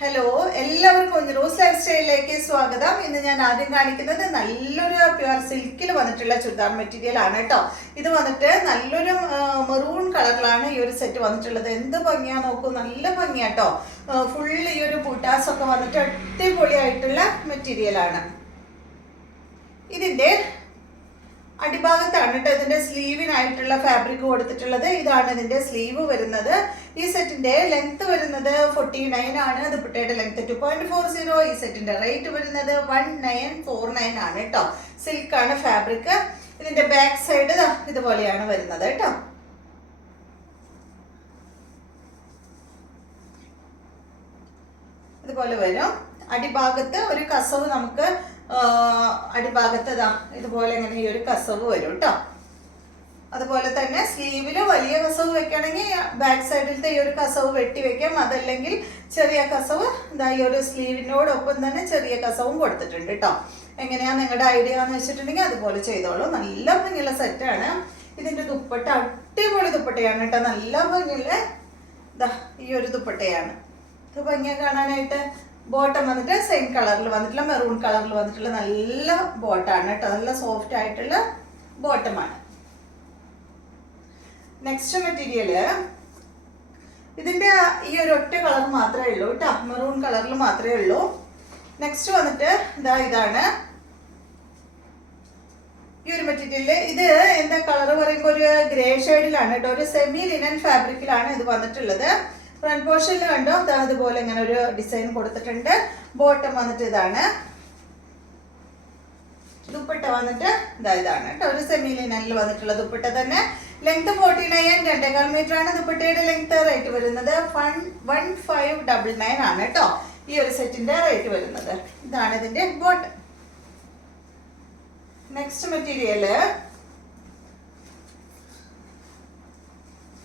Hello, എല്ലാവർക്കും rose life സ്റ്റൈലിലേക്ക് സ്വാഗതം. ഇന്ന് ഞാൻ ആദ്യം കാണിക്കുന്നത് നല്ലൊരു പ്യുവർ സിൽക്കിൽ വന്നിട്ടുള്ള ചുരിദാർ മെറ്റീരിയൽ ആണ് കേട്ടോ. ഇത് വന്നിട്ട് നല്ലൊരു മെറൂൺ കളറിലാണ് ഈ ഒരു സെറ്റ് വന്നിട്ടുള്ളത്. എന്ത് ഭംഗിയാ നോക്കൂ, നല്ല ഭംഗിയാട്ടോ. ഫുൾ ഈ ഒരു ബൂട്ടാസ് ഒക്കെ വന്നിട്ട് അടിപൊളിയായിട്ടുള്ള മെറ്റീരിയൽ ആണ്. ഇതിന്റെ അടിഭാഗത്താണ് കേട്ടോ ഇതിന്റെ സ്ലീവിനായിട്ടുള്ള ഫാബ്രിക് കൊടുത്തിട്ടുള്ളത്. ഇതാണ് ഇതിന്റെ സ്ലീവ് വരുന്നത്. ഈ സെറ്റിന്റെ ലെങ്ത് വരുന്നത് 49 ആണ്. ദുപ്പട്ടയുടെ ലെങ്ത് 2.40. ഈ സെറ്റിന്റെ റേറ്റ് വരുന്നത് 1949 ആണ് കേട്ടോ. സിൽക്കാണ് ഫാബ്രിക്. ഇതിന്റെ ബാക്ക് സൈഡ് ഇതുപോലെയാണ് വരുന്നത് കേട്ടോ. ഇതുപോലെ വരും. അടിഭാഗത്ത് ഒരു കസവ് നമുക്ക് അടിഭാഗത്ത് ഇതുപോലെ ഇങ്ങനെ ഈ ഒരു കസവ് വരും കേട്ടോ. അതുപോലെ തന്നെ സ്ലീവില് വലിയ കസവ് വെക്കണമെങ്കിൽ ബാക്ക് സൈഡിലത്തെ ഈ ഒരു കസവ് വെട്ടി വെക്കാം. അതല്ലെങ്കിൽ ചെറിയ കസവ് ഈ ഒരു സ്ലീവിനോടൊപ്പം തന്നെ ചെറിയ കസവും കൊടുത്തിട്ടുണ്ട് കേട്ടോ. എങ്ങനെയാ നിങ്ങളുടെ ഐഡിയ എന്ന് വെച്ചിട്ടുണ്ടെങ്കിൽ അതുപോലെ ചെയ്തോളൂ. നല്ല ഭംഗിയുള്ള സെറ്റാണ്. ഇതിന്റെ ദുപ്പട്ട അടിപൊളി ദുപ്പട്ടയാണ് കേട്ടോ. നല്ല ഭംഗിയുള്ള ഈ ഒരു ദുപ്പട്ടയാണ്. ഇത് ഭംഗിയെ കാണാനായിട്ട്. ബോട്ടം വന്നിട്ട് സെയിം കളറിൽ വന്നിട്ടുള്ള മെറൂൺ കളറിൽ വന്നിട്ടുള്ള നല്ല ബോട്ടാണ് കേട്ടോ. നല്ല സോഫ്റ്റ് ആയിട്ടുള്ള ബോട്ടമാണ്. നെക്സ്റ്റ് മെറ്റീരിയല് ഇതിന്റെ ഈ ഒരു ഒറ്റ കളർ മാത്രമേ ഉള്ളൂ കേട്ടോ. മെറൂൺ കളറിൽ മാത്രമേ ഉള്ളൂ. നെക്സ്റ്റ് വന്നിട്ട് ഇതാണ് ഈ ഒരു മെറ്റീരിയല്. ഇത് എന്താ കളർ പറയുമ്പോൾ ഒരു ഗ്രേ ഷെയ്ഡിലാണ് കേട്ടോ. ഒരു സെമി ലിനൻ ഫാബ്രിക്കിലാണ് ഇത് വന്നിട്ടുള്ളത്. ഫ്രണ്ട് പോർഷനിൽ കണ്ടോ അതുപോലെ ഇങ്ങനെ ഒരു ഡിസൈൻ കൊടുത്തിട്ടുണ്ട്. ബോട്ടം വന്നിട്ട് ഇതാണ്. ദുപ്പട്ട വന്നിട്ട് ഇതാണ് കേട്ടോ. ഒരു സെമി ലിനനിൽ വന്നിട്ടുള്ള ദുപ്പട്ട തന്നെ. ലെങ്ത് 49, 2.25 മീറ്റർ ആണ് ദുപ്പട്ടയുടെ ലെങ്ത്. റേറ്റ് വരുന്നത് 1599 ആണ് കേട്ടോ. ഈ ഒരു സെറ്റിന്റെ റേറ്റ് വരുന്നത്. ഇതാണ് ഇതിന്റെ ബോട്ടം. നെക്സ്റ്റ് മെറ്റീരിയല്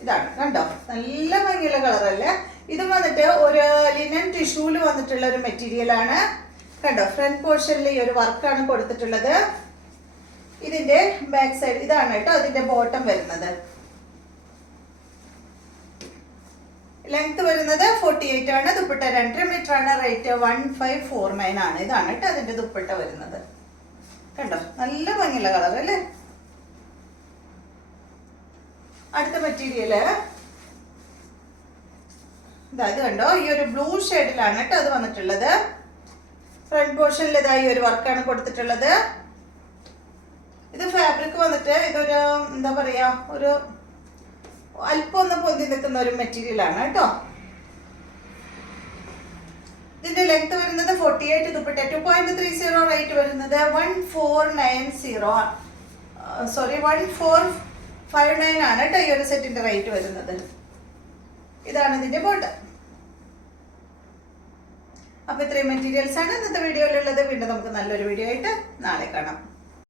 ഇതാണ് കണ്ടോ. നല്ല ഭംഗിയുള്ള കളറല്ലേ. ഇത് വന്നിട്ട് ഒരു ലിനൻ ടിഷ്യൂല് വന്നിട്ടുള്ള ഒരു മെറ്റീരിയൽ ആണ് കണ്ടോ. ഫ്രണ്ട് പോർഷനിൽ ഈ ഒരു വർക്കാണ് കൊടുത്തിട്ടുള്ളത്. ഇതിന്റെ ബാക്ക് സൈഡ് ഇതാണ് കേട്ടോ ഇതിന്റെ ബോട്ടം വരുന്നത്. ലെങ്ത് വരുന്നത് 48 ആണ്. ദുപ്പട്ട 2.5 മീറ്റർ ആണ്. റേറ്റ് 1549 ആണ്. ഇതാണ് കേട്ടോ അതിന്റെ ദുപ്പട്ട വരുന്നത്. കണ്ടോ നല്ല ഭംഗിയുള്ള കളർ അല്ലേ. അടുത്ത മെറ്റീരിയല് ഇത് കണ്ടോ. ഈ ഒരു ബ്ലൂ ഷെയ്ഡിലാണ് കേട്ടോ അത് വന്നിട്ടുള്ളത്. ഫ്രണ്ട് പോർഷനിൽ ഈ ഒരു വർക്കാണ് കൊടുത്തിട്ടുള്ളത്. ഇത് ഫാബ്രിക് വന്നിട്ട് ഇതൊരു എന്താ പറയാ ഒരു അല്പം ഒന്ന് പൊന്തി നിൽക്കുന്ന ഒരു മെറ്റീരിയൽ ആണ് കേട്ടോ. ഇതിന്റെ ലെങ്ത് വരുന്നത് 48. ദുപ്പട്ട 2.30. റേറ്റ് വരുന്നത് 1459 ആണ് കേട്ടോ ഈ ഒരു സെറ്റിന്റെ റേറ്റ് വരുന്നത്. ഇതാണ് ഇതിന്റെ ബോട്ടം. അപ്പൊ ഇത്രയും മെറ്റീരിയൽസ് ആണ് ഇന്നത്തെ വീഡിയോയിലുള്ളത്. വീണ്ടും നമുക്ക് നല്ലൊരു വീഡിയോ ആയിട്ട് നാളെ കാണാം.